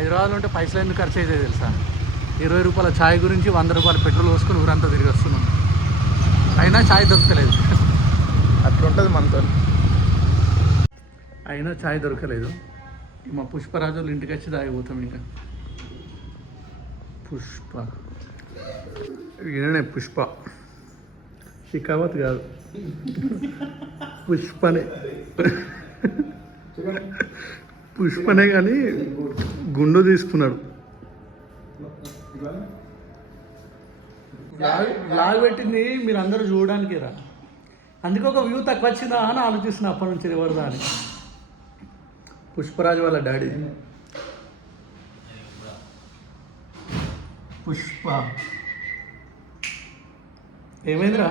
హైదరాబాద్లో ఉంటే పైసలు ఎందుకు ఖర్చు అవుతాయి తెలుసా? ఇరవై రూపాయల ఛాయ్ గురించి వంద రూపాయల పెట్రోల్ పోసుకొని ఊరంతా తిరిగి వస్తున్నాం. అయినా ఛాయ్ దొరకలేదు. అట్లుంటుంది మనతో. అయినా ఛాయ్ దొరకలేదు. మా పుష్పరాజు వాళ్ళ ఇంటికి వచ్చి తాగిపోతాం ఇంకా. పుష్ప. ఈయననే పుష్ప. షికావత్ కాదు. పుష్పనే. పుష్పనే కానీ గుండు తీసుకున్నాడు. లాగ్ పెట్టింది మీరు అందరూ చూడడానికి రా. అందుకే ఒక వ్యూ తక్కువ వచ్చిందా అని ఆలోచిస్తున్నా అప్పటి నుంచి ఎవరిదా అని పుష్పరాజు వాళ్ళ డాడీ. పుష్ప. ఏమైందిరా?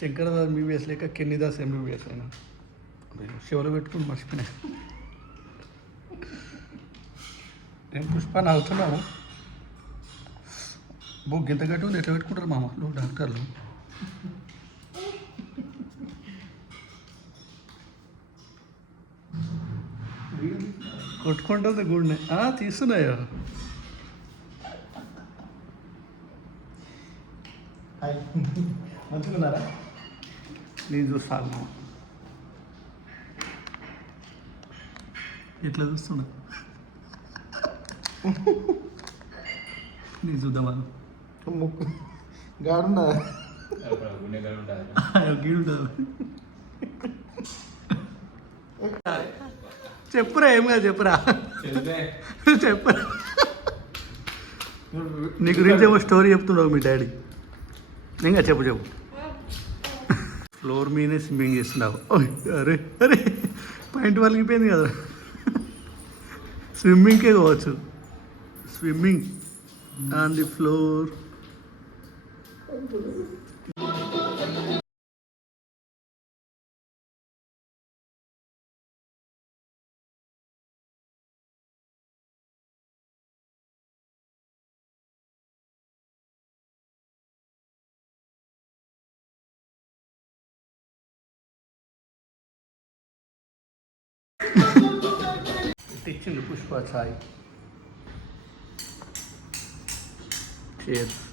శంకరదాస్ ఎంబీబీఎస్ లేక కెన్నిదాస్ ఎంబీబీఎస్ అయినా? శివలో పెట్టుకుని మర్చిపోయినా. ఏం పుష్ప నవ్వుతున్నావు బో గింత గట్టు ఉంది ఎట్లా పెట్టుకుంటారు నువ్వు డాక్టర్లు. కొట్టుకుంటుంది గుడిని. తీస్తున్నాయో? మంచిగున్నారా? నేను చూస్తాను ఎట్లా చూస్తున్నా? నేను చూద్దామను ముక్కు గాడున్నా గీడు చెప్పురా ఏం కాదు చెప్పురా. చెప్పురా నీ గురించి ఏమో స్టోరీ చెప్తున్నావు మీ డాడీ ఇంకా చెప్పు చెప్పు. ఫ్లోర్ మీదే స్విమ్మింగ్ చేస్తున్నావు. అరే అరే. పాయింట్ వలిగిపోయింది కదా. స్విమ్మింగ్కే కావచ్చు స్విమ్మింగ్ ఆన్ ది ఫ్లోర్ ఇచ్చిండు పుష్ప ఛాయ్ Cheers.